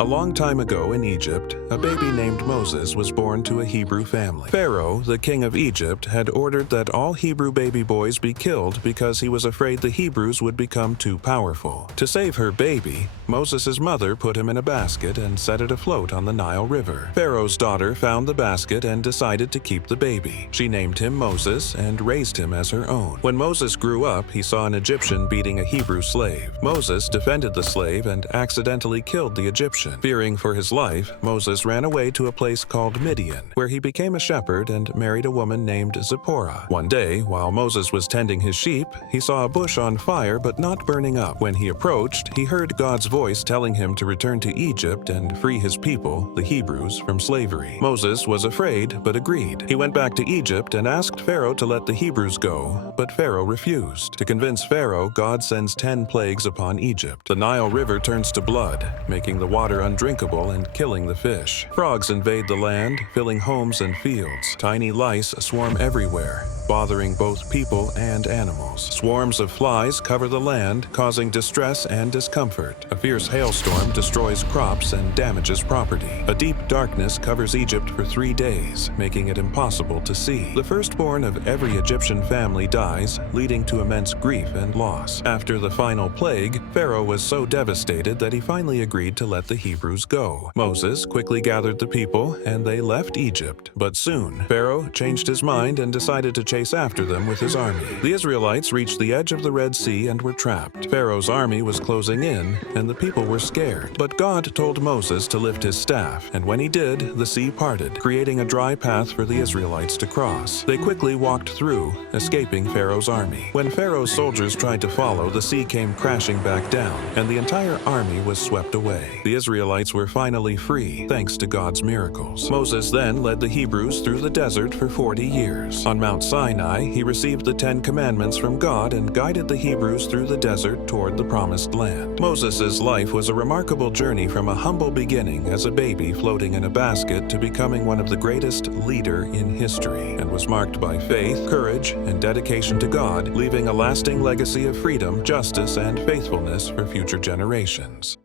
A long time ago in Egypt, a baby named Moses was born to a Hebrew family. Pharaoh, the king of Egypt, had ordered that all Hebrew baby boys be killed because he was afraid the Hebrews would become too powerful. To save her baby, Moses' mother put him in a basket and set it afloat on the Nile River. Pharaoh's daughter found the basket and decided to keep the baby. She named him Moses and raised him as her own. When Moses grew up, he saw an Egyptian beating a Hebrew slave. Moses defended the slave and accidentally killed the Egyptian. Fearing for his life, Moses ran away to a place called Midian, where he became a shepherd and married a woman named Zipporah. One day, while Moses was tending his sheep, he saw a bush on fire but not burning up. When he approached, he heard God's voice telling him to return to Egypt and free his people, the Hebrews, from slavery. Moses was afraid but agreed. He went back to Egypt and asked Pharaoh to let the Hebrews go, but Pharaoh refused. To convince Pharaoh, God sends 10 plagues upon Egypt. The Nile River turns to blood, making the water undrinkable and killing the fish. Frogs invade the land, filling homes and fields. Tiny lice swarm everywhere, bothering both people and animals. Swarms of flies cover the land, causing distress and discomfort. A fierce hailstorm destroys crops and damages property. A deep darkness covers Egypt for 3 days, making it impossible to see. The firstborn of every Egyptian family dies, leading to immense grief and loss. After the final plague, Pharaoh was so devastated that he finally agreed to let the Hebrews go. Moses quickly gathered the people, and they left Egypt. But soon, Pharaoh changed his mind and decided to chase after them with his army. The Israelites reached the edge of the Red Sea and were trapped. Pharaoh's army was closing in, and the people were scared. But God told Moses to lift his staff, and when he did, the sea parted, creating a dry path for the Israelites to cross. They quickly walked through, escaping Pharaoh's army. When Pharaoh's soldiers tried to follow, the sea came crashing back down, and the entire army was swept away. The Israelites were finally free, thanks to God's miracles. Moses then led the Hebrews through the desert for 40 years. On Mount Sinai, he received the 10 Commandments from God and guided the Hebrews through the desert toward the Promised Land. Moses' life was a remarkable journey from a humble beginning as a baby floating in a basket to becoming one of the greatest leader in history, and was marked by faith, courage, and dedication to God, leaving a lasting legacy of freedom, justice, and faithfulness for future generations.